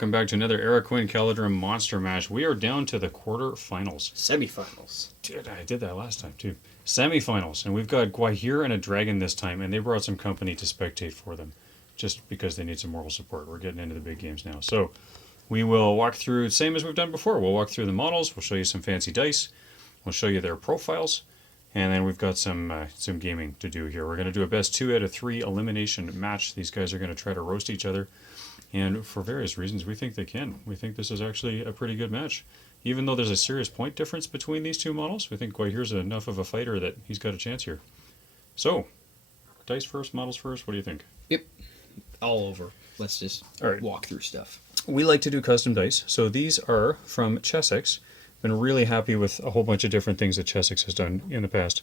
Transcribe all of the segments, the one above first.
welcome back to another Era Quinn Caledron Monster Mash. We are down to the quarterfinals. Semifinals. Dude, I did that last time too. Semifinals, and we've got Gwaihir and a dragon this time, and they brought some company to spectate for them, just because they need some moral support. We're getting into the big games now. So we will walk through, same as we've done before, we'll walk through the models, we'll show you some fancy dice, we'll show you their profiles, and then we've got some gaming to do here. We're going to do a best 2 out of 3 elimination match. These guys are going to try to roast each other. And for various reasons, we think they can. We think this is actually a pretty good match. Even though there's a serious point difference between these two models, we think Gwaihir's enough of a fighter that he's got a chance here. So, dice first, models first, what do you think? Yep. All over. Let's just walk through stuff. We like to do custom dice. So these are from Chessex. Been really happy with a whole bunch of different things that Chessex has done in the past.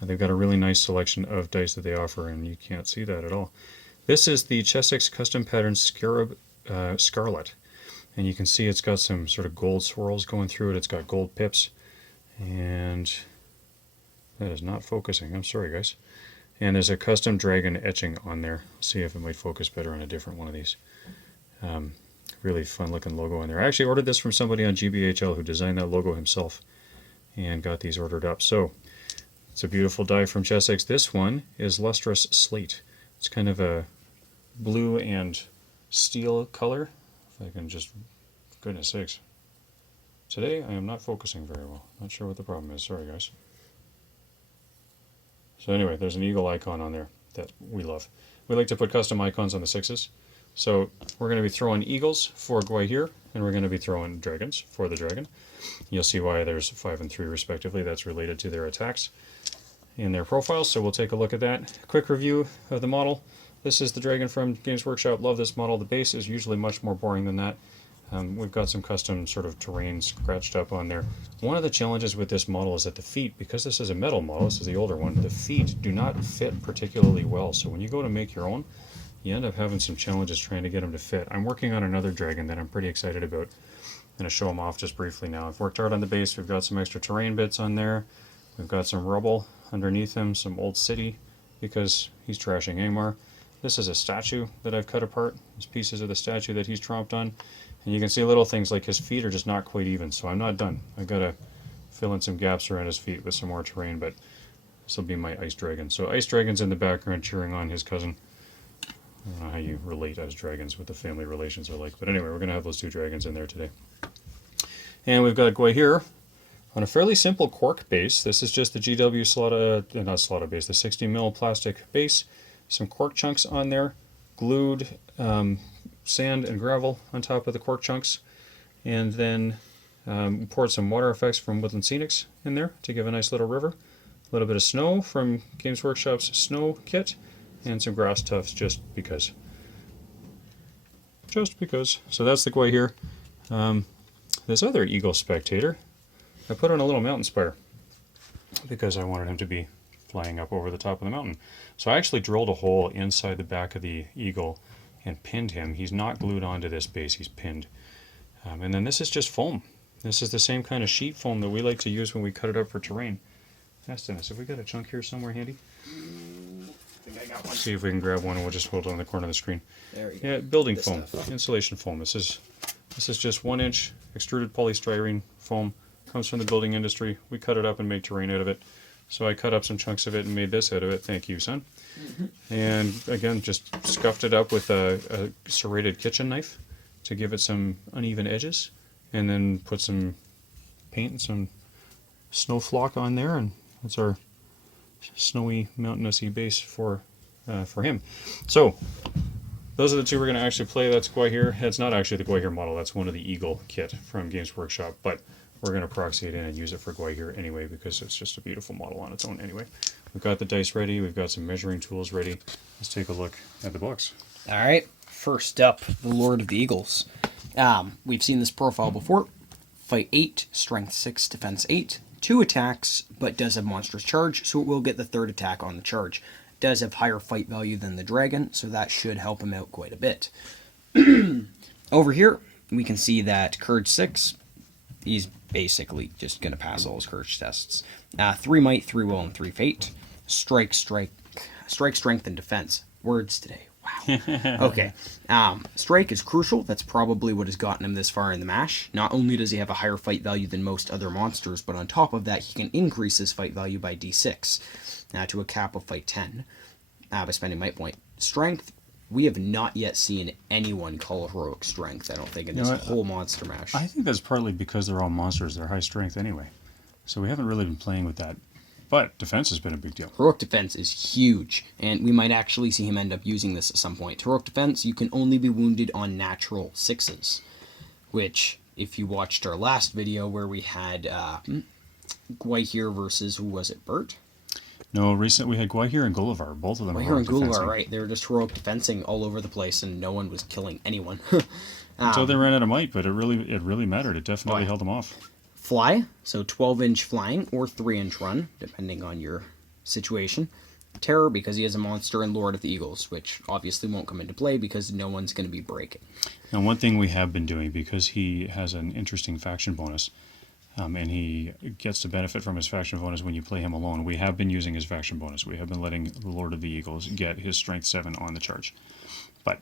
They've got a really nice selection of dice that they offer, and you can't see that at all. This is the Chessex Custom Pattern Scarab Scarlet. And you can see it's got some sort of gold swirls going through it. It's got gold pips. And that is not focusing. I'm sorry, guys. And there's a custom dragon etching on there. See if it might focus better on a different one of these. Really fun looking logo in there. I actually ordered this from somebody on GBHL who designed that logo himself and got these ordered up. So it's a beautiful die from Chessex. This one is Lustrous Slate. It's kind of a blue and steel color. If I can just, goodness sakes. Today I am not focusing very well. Not sure what the problem is. Sorry, guys. So anyway, there's an eagle icon on there that we love. We like to put custom icons on the 6s. So we're going to be throwing eagles for Gwaihir, and we're going to be throwing dragons for the dragon. You'll see why there's 5 and 3 respectively. That's related to their attacks in their profiles, so we'll take a look at that. Quick review of the model. This is the dragon from Games Workshop. Love this model. The base is usually much more boring than that. We've got some custom sort of terrain scratched up on there. One of the challenges with this model is that the feet, because this is a metal model, this is the older one, the feet do not fit particularly well. So when you go to make your own, you end up having some challenges trying to get them to fit. I'm working on another dragon that I'm pretty excited about. I'm going to show them off just briefly now. I've worked hard on the base. We've got some extra terrain bits on there. We've got some rubble underneath him, some old city, because he's trashing Angmar. This is a statue that I've cut apart. There's pieces of the statue that he's tromped on. And you can see little things like his feet are just not quite even, so I'm not done. I've got to fill in some gaps around his feet with some more terrain, but this will be my ice dragon. So ice dragon's in the background cheering on his cousin. I don't know how you relate as dragons, what the family relations are like. But anyway, we're going to have those 2 dragons in there today. And we've got Gwaihir on a fairly simple cork base. This is just the GW not slotted base, the 60mm plastic base. Some cork chunks on there, glued sand and gravel on top of the cork chunks. And then poured some water effects from Woodland Scenics in there to give a nice little river. A little bit of snow from Games Workshop's snow kit. And some grass tufts just because. Just because. So that's the Gwaihir. This other eagle spectator, I put on a little mountain spire because I wanted him to be flying up over the top of the mountain. So I actually drilled a hole inside the back of the eagle and pinned him. He's not glued onto this base, he's pinned. And then this is just foam. This is the same kind of sheet foam that we like to use when we cut it up for terrain. Dennis, have we got a chunk here somewhere handy? I got one. See if we can grab one and we'll just hold it on the corner of the screen. There we go. Yeah, building foam, insulation foam. This is just 1-inch extruded polystyrene foam. Comes from the building industry. We cut it up and make terrain out of it. So I cut up some chunks of it and made this out of it. Thank you, son. And again, just scuffed it up with a serrated kitchen knife to give it some uneven edges, and then put some paint and some snow flock on there, and that's our snowy, mountainousy base for him. So those are the 2 we're going to actually play. That's Gwaihir. It's not actually the Gwaihir model. That's one of the Eagle kit from Games Workshop, but we're going to proxy it in and use it for Gwaihir anyway because it's just a beautiful model on its own anyway. We've got the dice ready. We've got some measuring tools ready. Let's take a look at the books. All right. First up, the Lord of the Eagles. We've seen this profile before. Fight 8, Strength 6, Defense 8. 2 attacks, but does have monstrous charge, so it will get the 3rd attack on the charge. Does have higher fight value than the dragon, so that should help him out quite a bit. Over here, we can see that Courage 6, he's basically just going to pass all his Courage tests. 3 Might, 3 Will, and 3 Fate. Strike, Strength, and Defense. Words today. Wow. Okay. Strike is crucial. That's probably what has gotten him this far in the mash. Not only does he have a higher fight value than most other monsters, but on top of that, he can increase his fight value by d6 to a cap of fight 10 by spending might point. Strength, we have not yet seen anyone call heroic strength, I don't think, in this whole monster mash. I think that's partly because they're all monsters. They're high strength anyway. So we haven't really been playing with that. But defense has been a big deal. Heroic defense is huge, and we might actually see him end up using this at some point. Heroic defense, you can only be wounded on natural 6s, which, if you watched our last video where we had Gwaihir versus, who was it, Bert? No, recently we had Gwaihir and Gullivar. Both of them Gwaihir and Gullivar, defensing. right. They were just heroic defensing all over the place, and no one was killing anyone. Until they ran out of might, but it really mattered. It definitely held them off. Fly, so 12-inch flying or 3-inch run, depending on your situation. Terror, because he is a monster, and Lord of the Eagles, which obviously won't come into play because no one's going to be breaking. Now, one thing we have been doing, because he has an interesting faction bonus, and he gets to benefit from his faction bonus when you play him alone, we have been using his faction bonus. We have been letting the Lord of the Eagles get his Strength 7 on the charge. But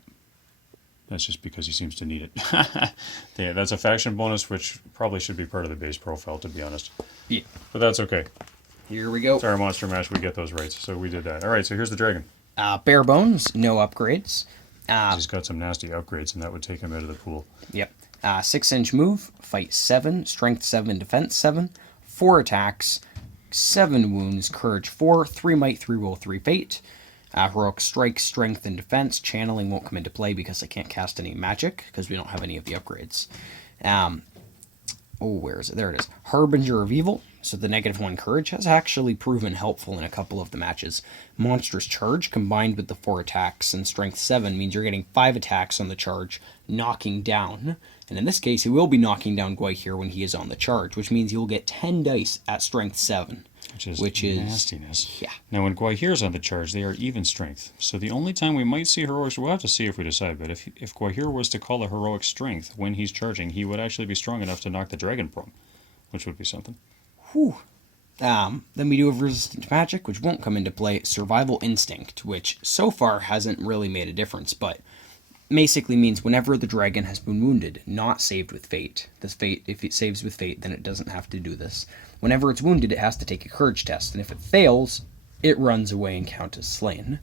that's just because he seems to need it. Yeah, that's a faction bonus, which probably should be part of the base profile, to be honest. Yeah. But that's okay. Here we go. It's our monster mash. We get those rates, so we did that. All right, so here's the dragon. Bare bones, no upgrades. He's got some nasty upgrades, and that would take him out of the pool. Yep. 6-inch move, fight 7, strength 7, defense 7, 4 attacks, 7 wounds, courage 4, 3 might, 3 will, 3 fate. Heroic strike, strength, and defense. Channeling won't come into play because I can't cast any magic because we don't have any of the upgrades. Where is it? There it is. Harbinger of Evil. So the -1 courage has actually proven helpful in a couple of the matches. Monstrous Charge combined with the 4 attacks and strength 7 means you're getting 5 attacks on the charge, knocking down. And in this case, he will be knocking down Gwaihir when he is on the charge, which means you'll get 10 dice at strength 7. Which is nastiness. Yeah. Now, when Gwaihir's on the charge, they are even strength. So the only time we might see heroics, we'll have to see if we decide, but if Gwaihir was to call a heroic strength when he's charging, he would actually be strong enough to knock the dragon prone, which would be something. Whew. Then we do have resistant to magic, which won't come into play. Survival instinct, which so far hasn't really made a difference, but basically means whenever the dragon has been wounded, not saved with fate. This fate, if it saves with fate, then it doesn't have to do this. Whenever it's wounded, it has to take a courage test, and if it fails, it runs away and counts as slain.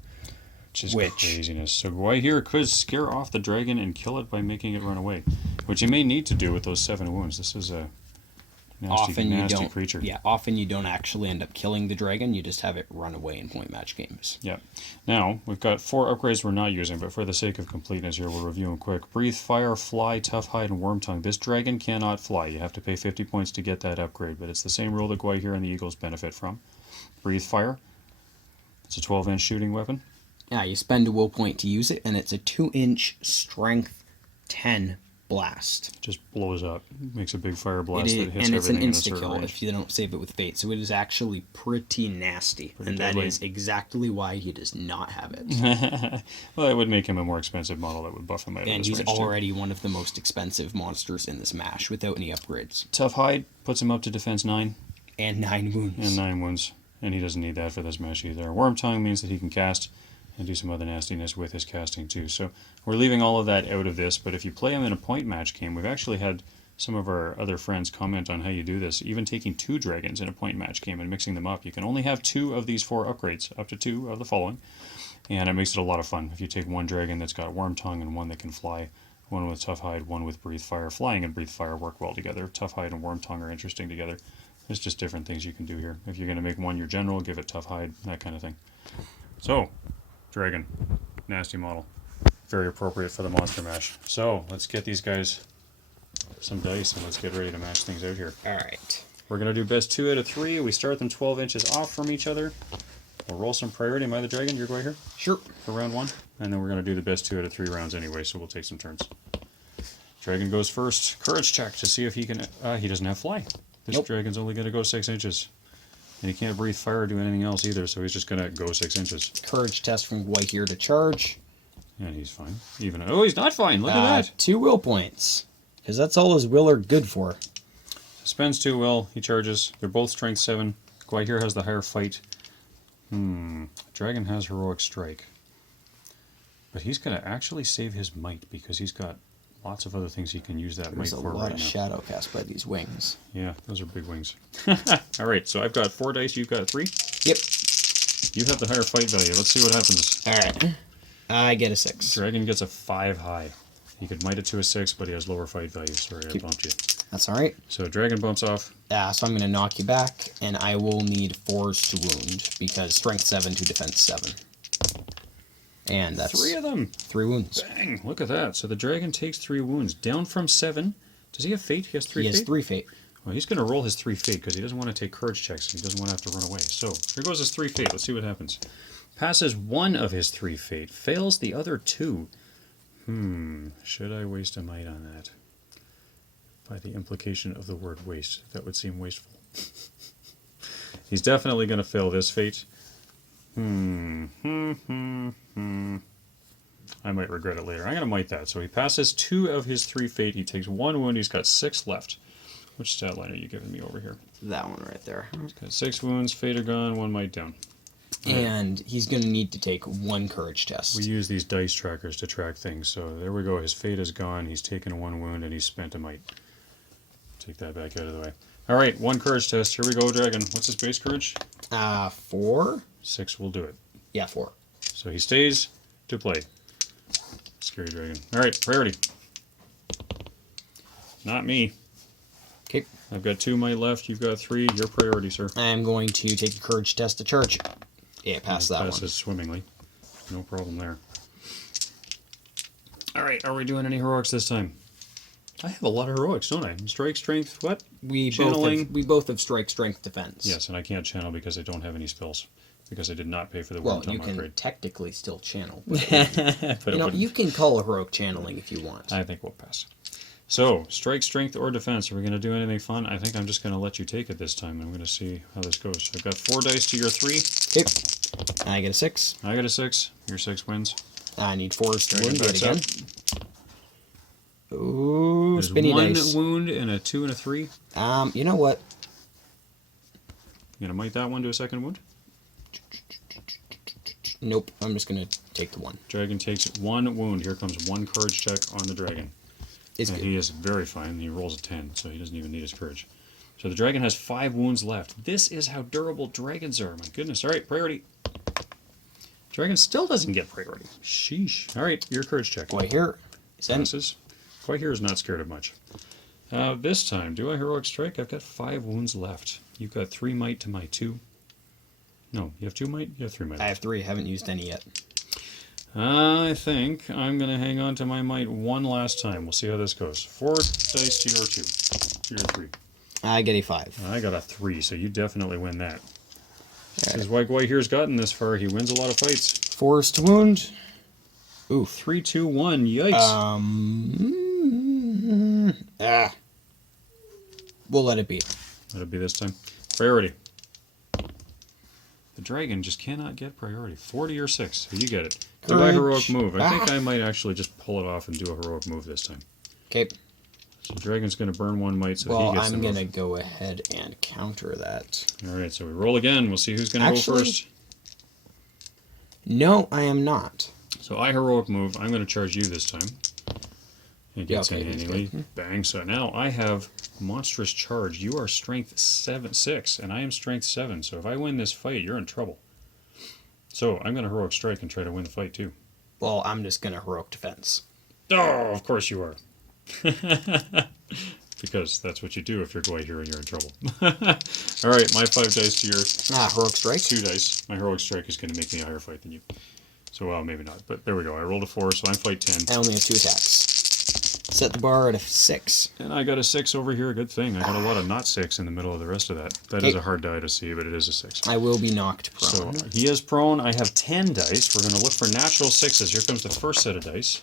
Which is craziness. So Gwaihir could scare off the dragon and kill it by making it run away, which you may need to do with those 7 wounds. This is a nasty creature. Yeah, often you don't actually end up killing the dragon, you just have it run away in point match games. Yeah. Now, we've got 4 upgrades we're not using, but for the sake of completeness here, we'll review them quick. Breathe, Fire, Fly, Tough Hide, and Worm Tongue. This dragon cannot fly. You have to pay 50 points to get that upgrade, but it's the same rule that Gwaihir and the Eagles benefit from. Breathe Fire. It's a 12-inch shooting weapon. Yeah, you spend a will point to use it, and it's a 2-inch strength 10 blast. Just blows up. Makes a big fire blast that hits and it's an everything in a insta certain kill range. if you don't save it with fate. So it is actually pretty nasty, and deadly. that is exactly why he does not have it. Well, it would make him a more expensive model that would buff him out of And this he's range, too. already one of the most expensive monsters in this mash without any upgrades. Tough Hide puts him up to defense 9 And 9 wounds. and 9 wounds, and he doesn't need that for this mash either. Worm Tongue means that he can cast and do some other nastiness with his casting too. So we're leaving all of that out of this, but if you play him in a point match game, we've actually had some of our other friends comment on how you do this, even taking 2 dragons in a point match game and mixing them up. You can only have 2 of these 4 upgrades, up to 2 of the following, and it makes it a lot of fun. If you take one dragon that's got Worm Tongue and one that can fly, one with Tough Hide, one with Breathe Fire. Flying and Breathe Fire work well together. Tough Hide and Worm Tongue are interesting together. There's just different things you can do here. If you're going to make one your general, give it Tough Hide, that kind of thing. So, dragon. Nasty model. Very appropriate for the monster mash. So, let's get these guys some dice and let's get ready to mash things out here. Alright. We're going to do best 2 out of 3. We start them 12 inches off from each other. We'll roll some priority. Am I the dragon? You're Gwaihir? Sure. For round 1. And then we're going to do the best 2 out of 3 rounds anyway, so we'll take some turns. Dragon goes first. Courage check to see if he can... he doesn't have fly. This dragon's only going to go 6 inches. And he can't breathe fire or do anything else either, so he's just going to go 6 inches. Courage test from Gwaihir to charge. And he's fine. Oh, he's not fine. Look at that. 2 will points. Because that's all his will are good for. Spends 2 will. He charges. They're both strength 7. Gwaihir has the higher fight. Dragon has heroic strike. But he's going to actually save his might because he's got lots of other things he can use that There's might a for lot right of now. shadow cast by these wings. Yeah, those are big wings. All right, so I've got 4 dice. You've got 3. Yep. You have the higher fight value. Let's see what happens. All right. I get a 6. Dragon gets a 5 high. He could might it to a 6, but he has lower fight value. Sorry, I bumped you. That's all right. So dragon bumps off. So I'm going to knock you back, and I will need 4s to wound, because strength 7 to defense 7. And that's 3 of them. 3 wounds. Bang! Look at that. So the dragon takes 3 wounds. Down from 7. Does he have fate? He has 3 He fate? has 3 fate. Well, he's going to roll his 3 fate because he doesn't want to take courage checks. He doesn't want to have to run away. So here goes his 3 fate. Let's see what happens. Passes 1 of his 3 fate. Fails the other 2. Should I waste a might on that? By the implication of the word waste. That would seem wasteful. He's definitely going to fail this fate. I might regret it later. I'm going to might that. So he passes 2 of his 3 fate. He takes 1 wound. He's got 6 left. Which stat line are you giving me over here? That one right there. He's got 6 wounds. Fate are gone. 1 might down. And he's going to need to take 1 courage test. We use these dice trackers to track things. So there we go. His fate is gone. He's taken 1 wound and he's spent a might. Take that back out of the way. All right, 1 courage test. Here we go, dragon. What's his base courage? 4? 6 will do it. Yeah, 4. So he stays to play. Scary dragon. All right, priority. Not me. Okay. I've got 2 might left. You've got 3. Your priority, sir. I'm going to take a courage test to charge. Yeah, pass that Passes one. swimmingly. No problem there. All right, are we doing any heroics this time? I have a lot of heroics, don't I? Strike, strength, what? Channeling. We both have strike, strength, defense. Yes, and I can't channel because I don't have any spells. Because I did not pay for the Well, one-time you can upgrade. technically still channel. But You can call a heroic channeling if you want. I think we'll pass. So, strike, strength, or defense. Are we going to do anything fun? I think I'm just going to let you take it this time. I'm going to see how this goes. I've got 4 dice to your 3. Okay. I get a 6. I got a 6. Your 6 wins. I need 4s to Dragon wound it backs again. up. Ooh, There's spinny 1 dice. wound and a 2 and a 3. You know what? You going to might that one to a 2nd wound? Nope. I'm just gonna take the 1. Dragon takes 1 wound. Here comes 1 courage check on the dragon. It's And good. he is very fine. He rolls a 10, so he doesn't even need his courage. So the dragon has 5 wounds left. This is how durable dragons are. My goodness. All right, priority. Dragon still doesn't get priority. Sheesh. All right, your courage check. Gwaihir. Passes. Gwaihir is not scared of much. This time, do I heroic strike? I've got 5 wounds left. You've got 3 might to my 2. No, you have 2 might? You have 3 might. I have 3. Haven't used any yet. I think I'm going to hang on to my might 1 last time. We'll see how this goes. 4 dice to your 2. To your 3. I get a 5. I got a 3, so you definitely win that. This is why Gwaihir's gotten this far. He wins a lot of fights. 4s to wound. Oof. 3, 2, 1. Yikes. We'll let it be. That'll be this time. Priority. The dragon just cannot get priority. 40 or 6. So you get it. Do I heroic move? I think I might actually just pull it off and do a heroic move this time. Okay. So the dragon's going to burn 1 might, so Well, he gets I'm the going to move. go ahead and counter that. All right, so we roll again. We'll see who's going to go Actually- first. No, I am not. So I heroic move. I'm going to charge you this time. It gets okay, in that's anyway. good. Bang. So now I have monstrous charge. You are strength 6, and I am strength 7. So if I win this fight, you're in trouble. So I'm going to heroic strike and try to win the fight too. Well, I'm just going to heroic defense. Oh, of course you are. Because that's what you do if you're Gwaihir and you're in trouble. All right, my 5 dice to your Heroic strike. 2 dice. My heroic strike is going to make me a higher fight than you. So, well, maybe not. But there we go. I rolled a 4, so I'm fight 10. I only have 2 attacks. Set the bar at a 6. And I got a 6 over here. Good thing. I got a lot of not 6 in the middle of the rest of that. That is a hard die to see, but it is a 6. I will be knocked So prone. he is prone. I have 10 dice. We're going to look for natural 6s. Here comes the first set of dice.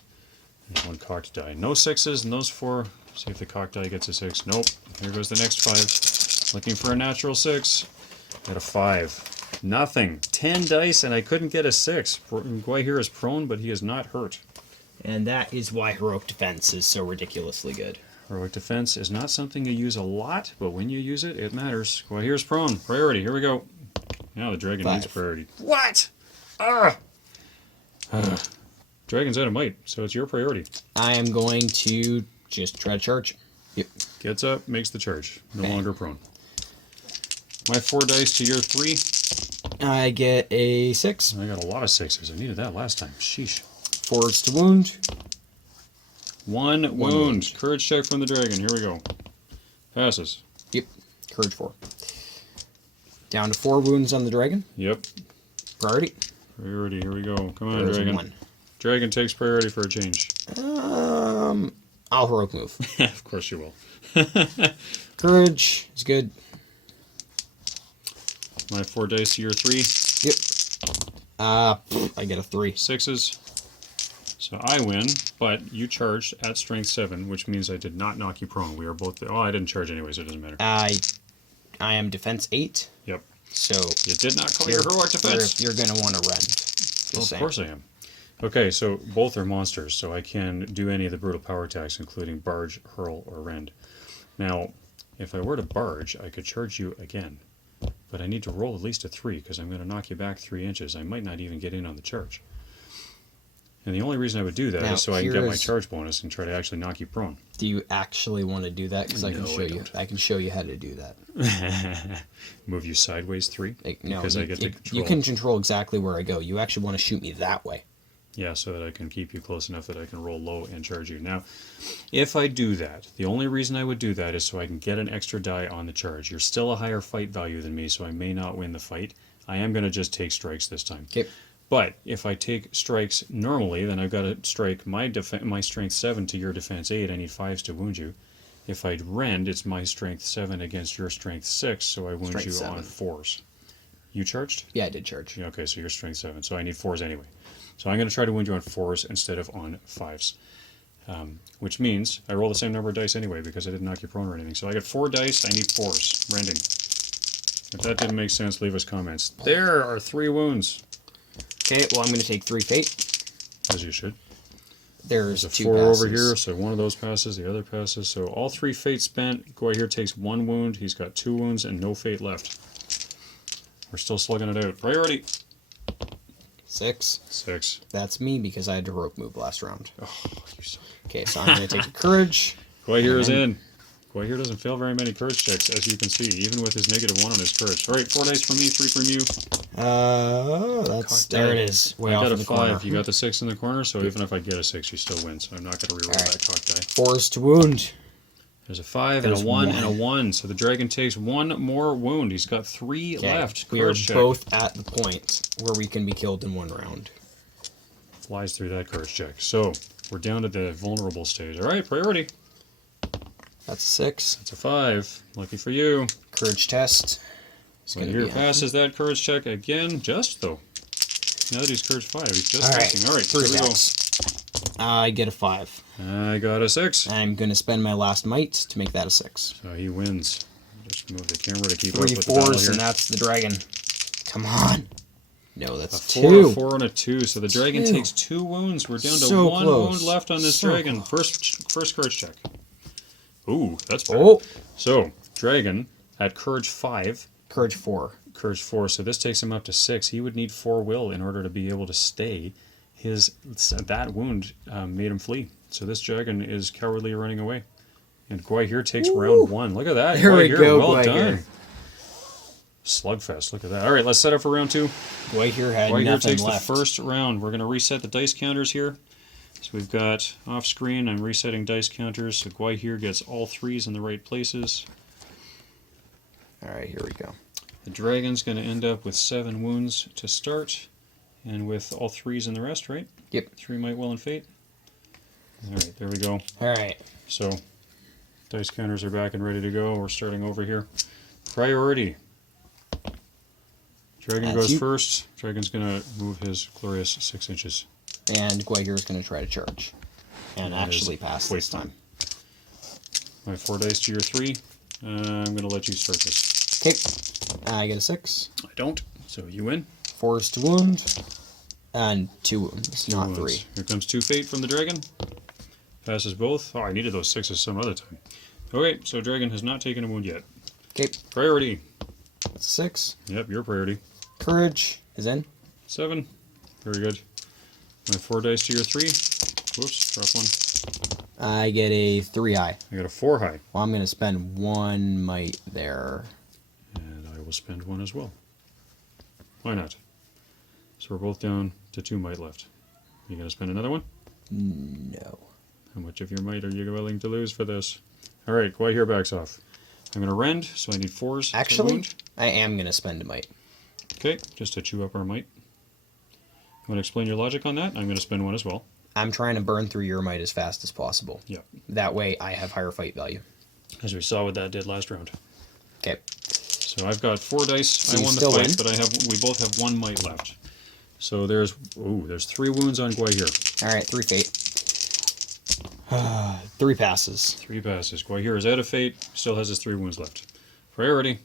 There's 1 cocked die. No 6s and those 4. See if the cocked die gets a 6. Nope. Here goes the next 5. Looking for a natural 6. Got a 5. Nothing. 10 dice and I couldn't get a 6. Gwaihir is prone, but he is not hurt. And that is why heroic defense is so ridiculously good. Heroic defense is not something you use a lot, but when you use it, it matters. Gwaihir's prone. Priority. Here we go. Now the dragon needs 5. priority. What? Ah! Dragon's out of might, so it's your priority. I am going to just try to charge. Yep. Gets up, makes the charge. No Bang. longer prone. My 4 dice to your 3. I get a 6. I got a lot of 6s. I needed that last time. Sheesh. 4s to wound. 1 wound. Courage check from the dragon. Here we go. Passes. Yep. Courage 4. Down to 4 wounds on the dragon. Yep. Priority. Priority. Here we go. Come on, There's dragon. 1. Dragon takes priority for a change. I'll heroic move. Of course you will. Courage is good. My 4 dice to your 3. Yep. I get a 3. 6s. So I win, but you charged at strength 7, which means I did not knock you prone. We are both there. Oh, I didn't charge anyway, so it doesn't matter. I am defense 8. Yep. So You did not call your heroic defense. You're going to want to rend. Just Well, of saying. course I am. Okay, so both are monsters, so I can do any of the brutal power attacks, including barge, hurl, or rend. Now, if I were to barge, I could charge you again. But I need to roll at least a 3, because I'm going to knock you back 3 inches. I might not even get in on the charge. And the only reason I would do that Now, is so I can get my here's- charge bonus and try to actually knock you prone. Do you actually want to do that? Because I can No, show I you. don't. I can show you how to do that. Move you sideways 3? No, because I get to you control. can control exactly where I go. You actually want to shoot me that way. Yeah, so that I can keep you close enough that I can roll low and charge you. Now, if I do that, the only reason I would do that is so I can get an extra die on the charge. You're still a higher fight value than me, so I may not win the fight. I am going to just take strikes this time. Okay. But if I take strikes normally, then I've got to strike my strength 7 to your defense 8. I need 5s to wound you. If I rend, it's my strength 7 against your strength 6, so I wound Strength you 7. on 4s. You charged? Yeah, I did charge. Yeah, okay, so you're strength 7, so I need 4s anyway. So I'm going to try to wound you on 4s instead of on 5s. Which means I roll the same number of dice anyway because I didn't knock you prone or anything. So I get 4 dice, I need 4s. Rending. If that didn't make sense, leave us comments. There are 3 wounds. Okay, well, I'm going to take 3 fate. As you should. There's There's a 2 4 passes. over here, so one of those passes, the other passes. So all 3 fate spent. Gwaihir takes 1 wound. He's got 2 wounds and no fate left. We're still slugging it out. Priority. 6. 6. That's me because I had to heroic move last round. Oh, you suck. Okay, so I'm going to take a courage. Gwaihir is in. Gwaihir doesn't fail very many courage checks, as you can see, even with his -1 on his courage. All right, 4 dice from me, 3 from you. That's there it is. Way I off got in a the 5. corner. You got the 6 in the corner, so even if I get a 6, you still win. So I'm not going to reroll Alright. that cock die. 4s to wound. There's a 5 and a There's 1 and a one. 1. So the dragon takes 1 more wound. He's got 3 Okay, left. we are Courage check. both at the point where we can be killed in 1 round. Flies through that courage check. So we're down to the vulnerable stage. All right, priority. That's 6. That's a 5. Lucky for you. Courage test. It's going to Here be passes that courage check again, just though. Now that he's courage 5, he's just All right, passing. All right, 3 here we go. attacks. I get a 5. I got a 6. I'm going to spend my last might to make that a 6. So he wins. Just move the camera to keep up 3 with the battle 4s, here. and that's the dragon. Come on. No, that's A 4, 2. a 4, and a 2. So the dragon 2. takes 2 wounds. We're down to So 1 close. wound left on this So dragon. close. First courage check. Ooh, that's bad. Oh, So, dragon at courage 5, courage 4. courage 4. So this takes him up to 6. He would need 4 will in order to be able to stay. That wound made him flee. So this dragon is cowardly running away. And Gwaihir takes round 1. Look at that. There we Gwaihir, go, well Gwaihir. done. Slugfest. Look at that. All right, let's set up for round 2. Gwaihir had Gwaihir nothing takes left. the first round. We're going to reset the dice counters here. So we've got off screen, I'm resetting dice counters. So Gwaihir gets all 3s in the right places. All right, here we go. The dragon's going to end up with 7 wounds to start, and with all 3s in the rest, right? Yep. 3 might, will, and fate. All right, there we go. All right. So dice counters are back and ready to go. We're starting over here. Priority. Dragon That's goes you. first. Dragon's going to move his glorious 6 inches. And Gwaihir is going to try to charge. And That actually is pass wait this time. My 4 dice to your 3. I'm going to let you start this. Okay. I get a 6. I don't, so you win. 4s to wound. And 2 wounds, not Wounds. 3. Here comes 2 fate from the dragon. Passes both. Oh, I needed those 6s some other time. Okay, so dragon has not taken a wound yet. Okay. Priority. 6. Yep, your priority. Courage is in. 7. Very good. My 4 dice to your 3. Whoops, drop one. I get a 3 high. I got a 4 high. Well, I'm going to spend 1 might there. And I will spend 1 as well. Why not? So we're both down to 2 might left. You going to spend another one? No. How much of your might are you willing to lose for this? Alright, Gwaihir backs off. I'm going to rend, so I need 4s. Actually, I am going to spend a might. Okay, just to chew up our might. You want to explain your logic on that? I'm going to spend 1 as well. I'm trying to burn through your might as fast as possible. Yep. That way I have higher fight value. As we saw what that did last round. Okay. So I've got 4 dice. So I won the still fight, win? but we both have 1 might left. So there's 3 wounds on Gwaihir. Alright, 3 fate. 3 passes. 3 passes. Gwaihir is out of fate, still has his 3 wounds left. Priority.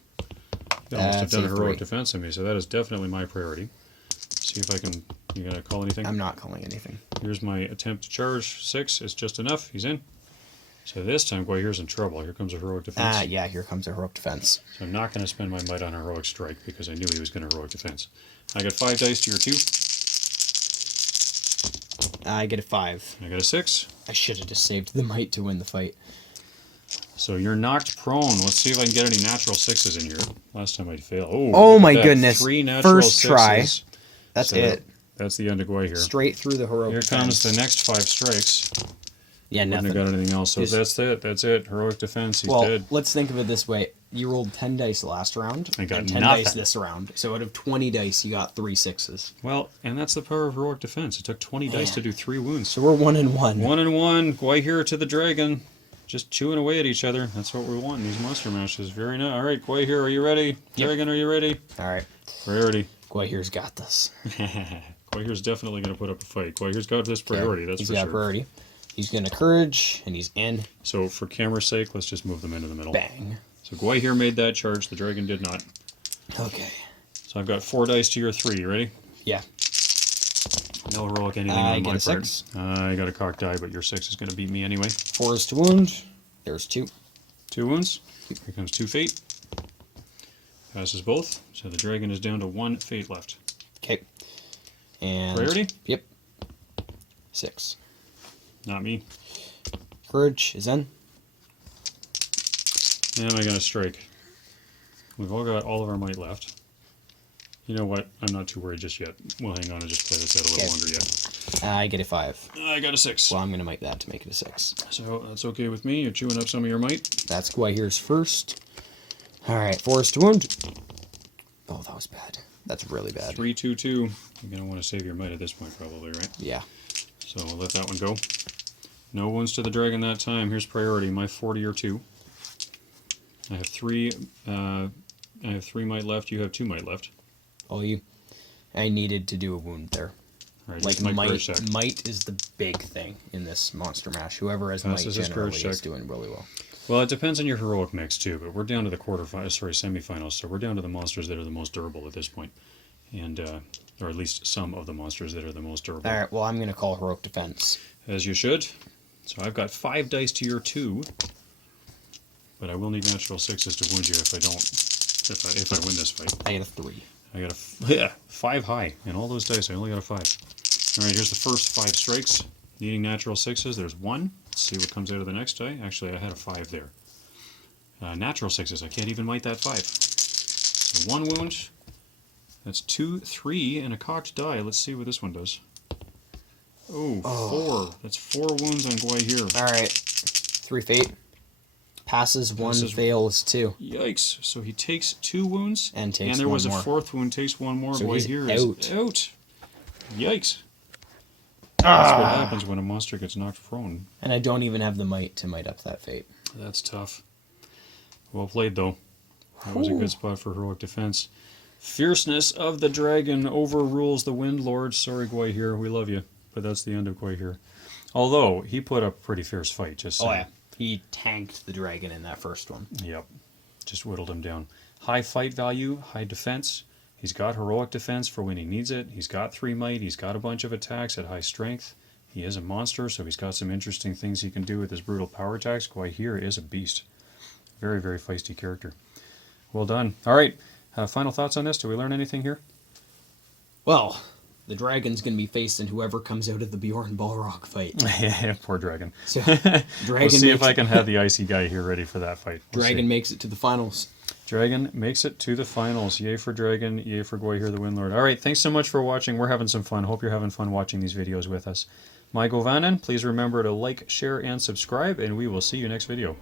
You almost have That's done a a heroic 3. defense on me, so that is definitely my priority. See if I can. You gonna call anything? I'm not calling anything. Here's my attempt to charge. 6 is just enough. He's in. So this time Gwaihir's in trouble. Here comes a heroic defense. Yeah, here comes a heroic defense. So I'm not going to spend my might on a heroic strike because I knew he was going to heroic defense. I got 5 dice to your 2. I get a 5. I got a 6. I should have just saved the might to win the fight. So you're knocked prone. Let's see if I can get any natural 6s in here. Last time I'd fail. Oh look my at that. goodness. 3 natural First 6s. try. That's So it. That's the end of Gwaihir. Straight through the heroic Here defense. comes the next 5 strikes. Yeah, Wouldn't nothing. have got anything else. So Just- that's it. That's it. Heroic defense. He's Well, dead. let's think of it this way. You rolled 10 dice last round, I got and 10 nothing. dice this round. So out of 20 dice, you got 3 6s. Well, and that's the power of heroic defense. It took 20 dice to do 3 wounds. So we're 1 and 1. 1 and 1. Gwaihir to the dragon. Just chewing away at each other. That's what we want in these monster matches. Very nice. All right, Gwaihir, are you ready? Yep. Dragon, are you ready? All right. Priority. Gwaihir's got this. Gwaihir's definitely going to put up a fight. Gwaihir's got this priority, that's He's for got sure. priority. He's going to courage, and he's in. So for camera's sake, let's just move them into the middle. Bang. So Gwaihir made that charge. The dragon did not. Okay. So I've got 4 dice to your 3. You ready? Yeah. No heroic anything I on get my a part. 6. I got a cocked die, but your 6 is going to beat me anyway. 4 is to wound. There's 2. 2 wounds. Here comes 2 fate. Passes both. So the dragon is down to 1 fate left. Okay. And Priority? Yep. 6. Not me. Courage is in. Am I going to strike? We've all got all of our might left. You know what? I'm not too worried just yet. We'll hang on and just play this out a little longer yet. I get a 5. I got a 6. Well, I'm going to might that to make it a 6. So that's okay with me. You're chewing up some of your might. That's Gwaihir's first. Alright, 4 is to wound. Oh, that was bad. That's really bad. 3, 2, 2. You're going to want to save your might at this point probably, right? Yeah. So we'll let that one go. No wounds to the dragon that time. Here's priority. My 40 or 2. I have 3 might left. You have 2 might left. Oh, I needed to do a wound there. All right, Like, just my courage check. might is the big thing in this monster mash. Whoever has might Passes his generally courage is check. doing really well. Well, it depends on your heroic mix too, but we're down to the semifinals, so we're down to the monsters that are the most durable at this point, and or at least some of the monsters that are the most durable. Alright, well, I'm going to call heroic defense. As you should. So I've got 5 dice to your 2, but I will need natural 6s to wound you if I don't. If I win this fight. I get a 3. I got a 5 high, and all those dice I only got a 5. All right, here's the first 5 strikes. Needing natural 6s. There's 1. Let's see what comes out of the next die. Actually, I had a 5 there. Natural 6s. I can't even might that 5. So 1 wound. That's 2, 3, and a cocked die. Let's see what this one does. Oh, 4. That's 4 wounds on Gwaihir. Alright. 3 fate. Passes 1, Passes- fails 2. Yikes. So he takes 2 wounds. And takes And there one was more. a 4th wound. Takes 1 more. So he's Gwaihir out. is out. Yikes. That's what happens when a monster gets knocked prone. And I don't even have the might to might up that fate. That's tough. Well played, though. That was a Whew. good spot for heroic defense. Fierceness of the dragon overrules the Wind Lord. Sorry, Gwaihir, we love you, but that's the end of Gwaihir. Although, he put up a pretty fierce fight, just saying. He tanked the dragon in that first one. Yep. Just whittled him down. High fight value, high defense. He's got heroic defense for when he needs it. He's got 3 might. He's got a bunch of attacks at high strength. He is a monster, so he's got some interesting things he can do with his brutal power attacks. Gwaihir is a beast. Very, very feisty character. Well done. All right. Final thoughts on this? Did we learn anything here? Well, the dragon's going to be facing whoever comes out of the Bjorn Balrog fight. Yeah, poor dragon. So, We'll dragon see if makes I can have the icy guy here ready for that fight. We'll dragon see. makes it to the finals. Dragon makes it to the finals. Yay for Dragon, yay for Gwaihir the Windlord. Alright, thanks so much for watching. We're having some fun. Hope you're having fun watching these videos with us. My Govanen, please remember to like, share, and subscribe, and we will see you next video.